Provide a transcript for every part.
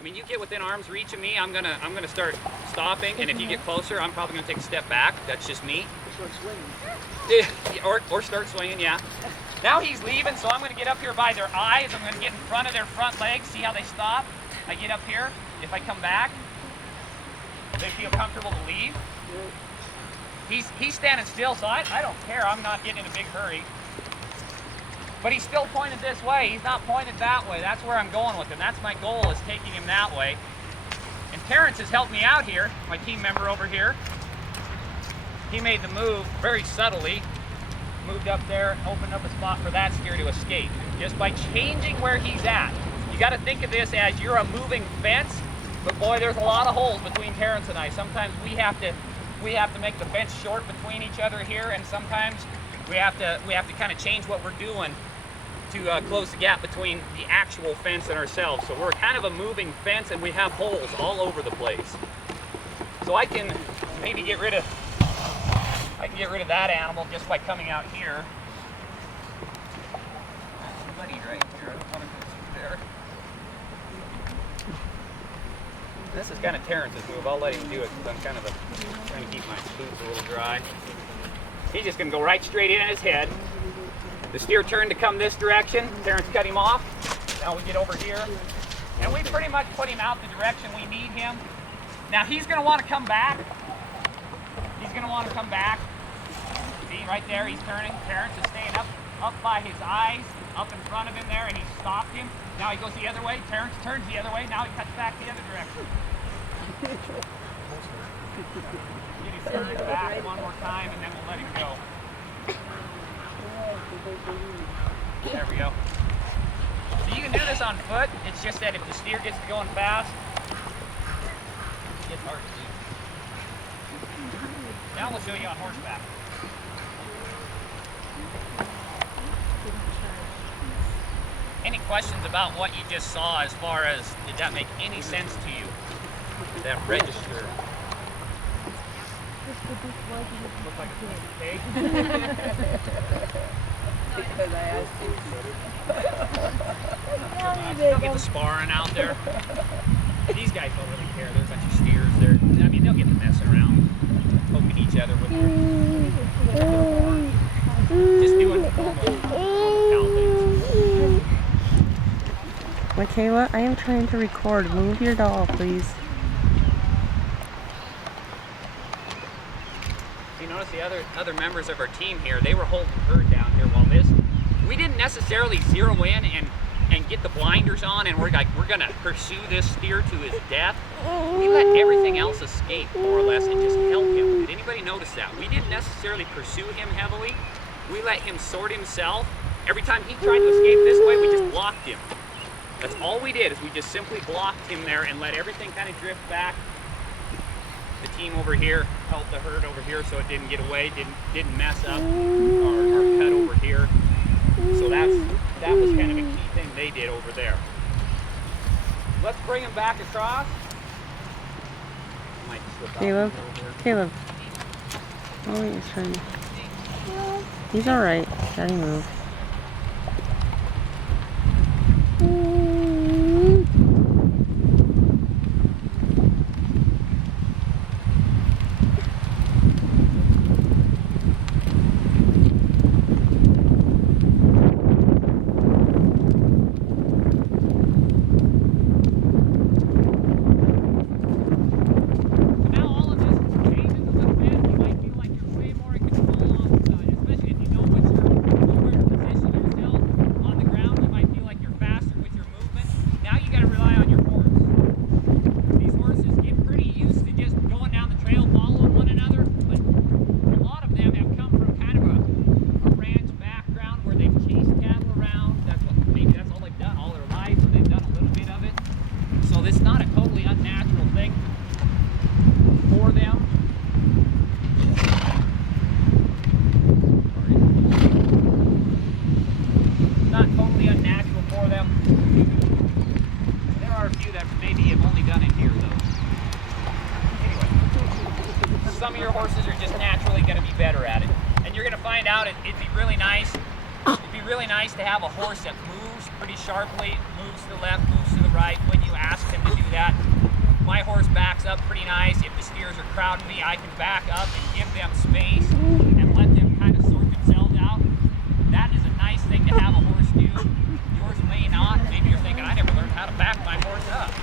I mean, you get within arm's reach of me, I'm gonna start stopping, and if you get closer, I'm probably gonna take a step back. That's just me. Start swinging. Or start swinging, yeah. Now he's leaving, so I'm gonna get up here by their eyes. I'm gonna get in front of their front legs, see how they stop. I get up here. If I come back, they feel comfortable to leave. He's standing still, so I don't care. I'm not getting in a big hurry. But he's still pointed this way. He's not pointed that way. That's where I'm going with him. That's my goal, is taking him that way. And Terrence has helped me out here, my team member over here. He made the move very subtly, moved up there, opened up a spot for that steer to escape. Just by changing where he's at. You got to think of this as you're a moving fence, but boy, there's a lot of holes between Terrence and I. Sometimes we have to make the fence short between each other here, and sometimes we have to kind of change what we're doing to close the gap between the actual fence and ourselves. So we're kind of a moving fence, and we have holes all over the place. So I can maybe get rid of that animal just by coming out here. Somebody right here. I don't want to go through there. This is kind of Terrence's move. I'll let him do it because I'm kind of trying to keep my boots a little dry. He's just going to go right straight in his head. The steer turned to come this direction. Terrence cut him off. Now we get over here. And we pretty much put him out the direction we need him. Now he's going to want to come back. He's going to want to come back. See, right there, he's turning. Terrence is staying up by his eyes, up in front of him there, and he stopped him. Now he goes the other way. Terrence turns the other way. Now he cuts back the other direction. Get his turn back one more time, and then we'll let him go. There we go. So you can do this on foot. It's just that if the steer gets going fast, it gets hard to do. Now we'll show you on horseback. Any questions about what you just saw as far as, did that make any sense to you? That register? Look like a pig? Because I asked you. Still get the sparring out there. These guys don't really care. There's a bunch of steers there. I mean, they'll get to messing around, poking each other with their horn. Just doing normal cow things. Michaela, I am trying to record. Move your doll, please. You notice the other members of our team here, they were holding herd down here while we didn't necessarily zero in and get the blinders on and we're gonna pursue this steer to his death. We let everything else escape more or less and just held him. Did anybody notice that? We didn't necessarily pursue him heavily. We let him sort himself. Every time he tried to escape this way, we just blocked him. That's all we did, is we just simply blocked him there and let everything kind of drift back. The team over here held the herd over here so it didn't get away, didn't mess up our cut over here. So that was kind of a key thing they did over there. Let's bring him back across. Caleb, Caleb. Oh, your turn. He's all right. Got him move. Some of your horses are just naturally going to be better at it. And you're going to find out it'd be really nice to have a horse that moves pretty sharply, moves to the left, moves to the right when you ask him to do that. up pretty nice. If the steers are crowding me, I can back up and give them space and let them kind of sort themselves out. That is a nice thing to have a horse do. Yours may not. Maybe you're thinking, I never learned how to back my horse up.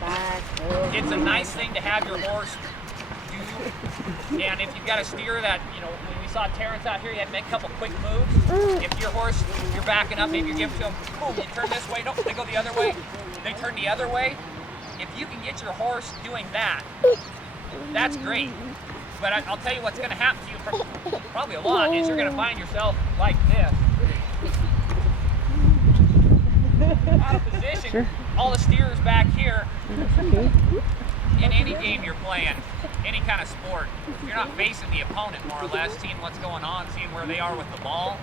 But it's a nice thing to have your horse do. And if you've got a steer that, you know, when we saw Terrence out here, he had to make a couple quick moves. If your horse, you're backing up, maybe you give it to him, boom, you turn this way, no, they go the other way, they turn the other way. If you can get your horse doing that, that's great. But I'll tell you what's going to happen to you for probably a lot is you're going to find yourself like this. Out of position, sure. All the steers back here. Okay. In any game you're playing, any kind of sport, you're not facing the opponent more or less, seeing what's going on, seeing where they are with the ball.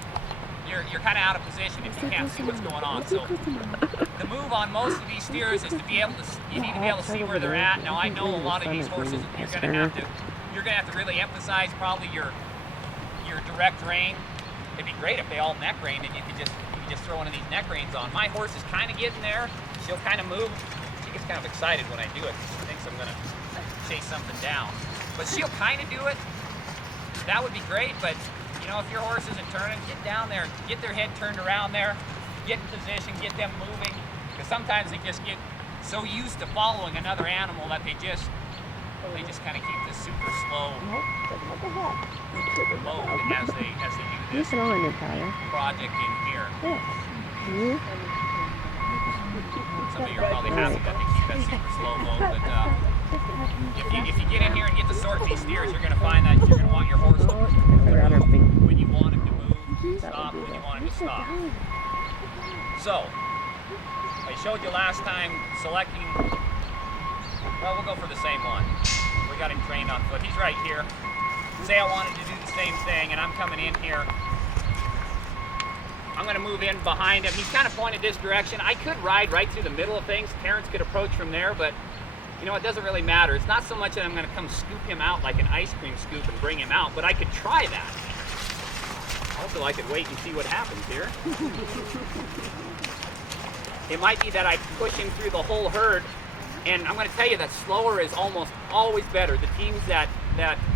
You're kind of out of position if you can't see what's going on. So the move on most of these steers is to be able to, you need to be able to see where they're at. Now I know a lot of these horses, you're going to have to really emphasize probably your direct rein. It'd be great if they all neck rein and you could just throw one of these neck reins on. My horse is kind of getting there. She'll kind of move. She gets kind of excited when I do it. She thinks I'm going to chase something down. But she'll kind of do it. That would be great, but you know, if your horse isn't turning, get down there, get their head turned around there, get in position, get them moving. Because sometimes they just get so used to following another animal that they just kind of keep this super slow mode as they do this project in here. Some of you are probably happy that they keep that super slow mode, but if you get in here and get to sort these steers, you're going to find that you're going to want your horse to move when you want him to move, stop when you want him to stop. So, I showed you last time selecting, well, we'll go for the same one. We got him trained on foot. He's right here. Say I wanted to do the same thing, and I'm coming in here. I'm going to move in behind him. He's kind of pointed this direction. I could ride right through the middle of things. Terrence could approach from there, but you know, it doesn't really matter. It's not so much that I'm going to come scoop him out like an ice cream scoop and bring him out, but I could try that. Also, I could wait and see what happens here. It might be that I push him through the whole herd, and I'm going to tell you that slower is almost always better. The teams that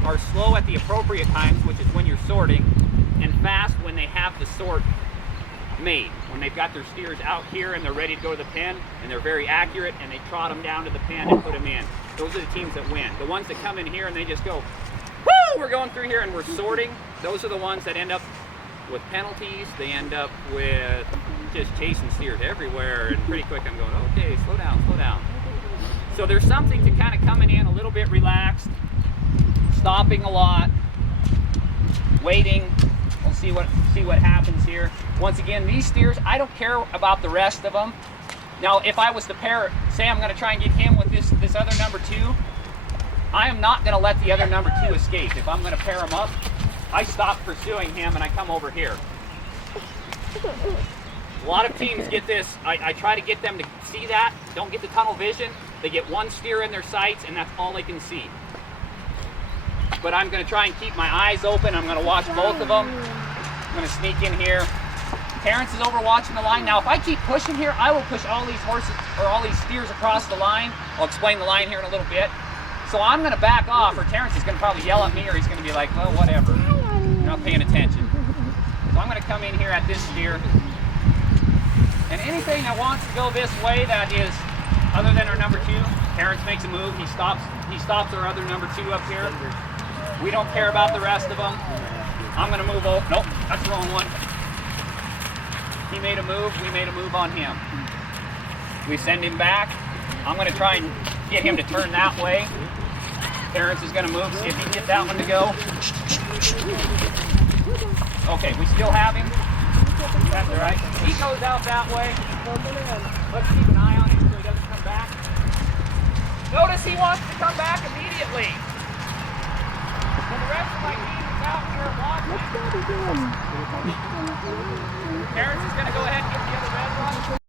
are slow at the appropriate times, which is when you're sorting, and fast when they have the sort made. When they've got their steers out here and they're ready to go to the pen, and they're very accurate, and they trot them down to the pen and put them in. Those are the teams that win. The ones that come in here and they just go, woo, we're going through here and we're sorting, those are the ones that end up with penalties. They end up with just chasing steers everywhere, and pretty quick I'm going, okay, slow down, slow down. So there's something to kind of coming in a little bit relaxed, stopping a lot, waiting. We'll see what happens here. Once again, these steers, I don't care about the rest of them. Now, if I was to pair, say I'm going to try and get him with this other number 2, I am not going to let the other number 2 escape. If I'm going to pair him up, I stop pursuing him and I come over here. A lot of teams get this. I try to get them to see that. Don't get the tunnel vision. They get one steer in their sights and that's all they can see. But I'm going to try and keep my eyes open. I'm going to watch both of them. I'm going to sneak in here. Terrence is over watching the line. Now, if I keep pushing here, I will push all these horses or all these steers across the line. I'll explain the line here in a little bit. So I'm going to back off, or Terrence is going to probably yell at me, or he's going to be like, well, whatever. You're not paying attention. So I'm going to come in here at this steer. And anything that wants to go this way that is other than our number 2, Terrence makes a move. He stops our other number 2 up here. We don't care about the rest of them. I'm going to move over. Nope, that's the wrong one. He made a move. We made a move on him. We send him back. I'm going to try and get him to turn that way. Terrence is going to move, see if he can get that one to go. Okay, we still have him. That's all right. He goes out that way. Let's keep an eye on him so he doesn't come back. Notice he wants to come back immediately. And the rest of my team is out here watching. Terrence is going to go ahead and get the other red one.